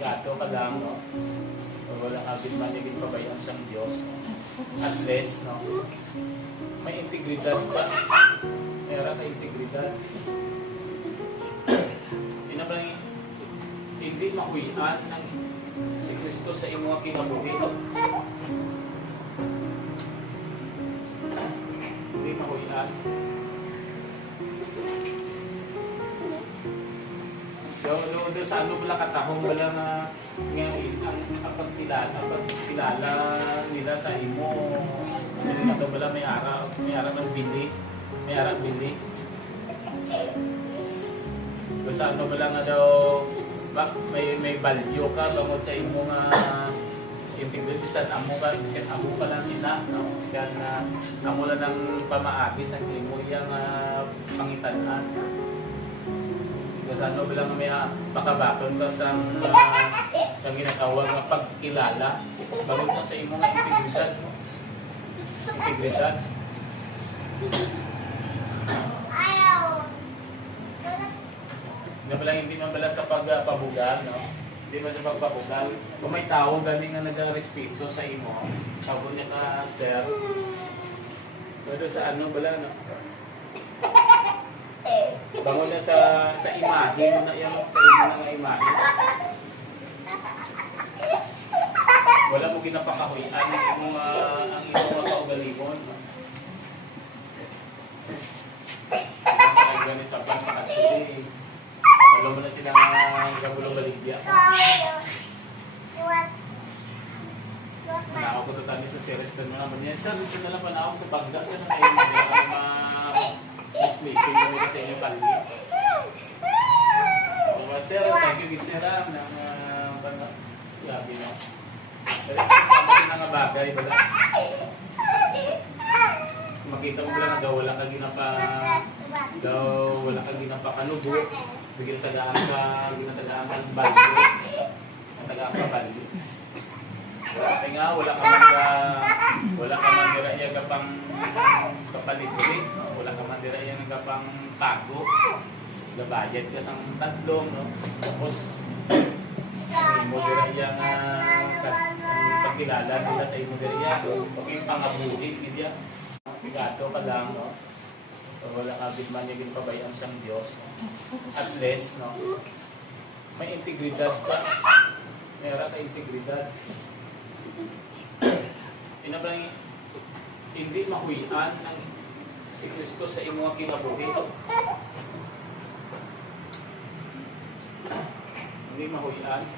Gato ka lang, no? O wala kabit man yung pabayaan siyang Diyos. At least, no? May integridad ka. Meron ka integridad. Hindi mahuyan ng si Kristo sa imong kinabuhi. Hindi mahuyan. Do sa ano bala katahong bala nga ang pagkilala nila sa imo. Kasi nila bala may ara ng bili. May ara bili. Do sa ano bala nga daw may value ka bangod sa imo nga integridad amo ka lang sila no siya na amo lang ng pamaagi sa imo yang pangitanan. Kasi ano bilang may makabaton ka sa ginatawag nga pagkilala bangod na sa imo nga integridad no? Integridad. Hindi man bala sa pagpabugal, no? Hindi man sa pagpabugal. Kung may tao galing nga nag-respeto sa imo, tawag niya ka, sir. Pero sa ano bala, no? Bangon na sa imahe na yan, sa imo nga imahe. Wala mo ginapakahuyan ang imo nga kaugalingon, no? Sa gani sa pagkakatuloy. Alam mo na sila nga gabulong baligya. Manakaw ko totally sa series na naman yan. Sir, gusto na lang manakaw sa Bagda. Saan na kayo ma-sleeping na nila sa inyong kali. Sir, thank you, Gitseram. Yabi na. Pero ito sa mga bagay. Makita mo lang daw wala ka ginapakanubo. Bigil tagaan ka balyo. Tagaan ka balyo. Kaya nga, wala ka man dira iya kapang kapaligurit. Wala ka man dira iya kapang tago. Gabayad ka sang tatlong, no? Tapos, imo dira iya nga pagkilala nila sa imo dira iya. Okay, pangabuhi, gidya. Gato ka lang, no? O wala kabit man yung pabayaan siyang Diyos. At least, no? May integridad ka. Meron ka integridad. Hindi mahuyan ng si Kristo sa imong kinabuhi. Hindi mahuyan.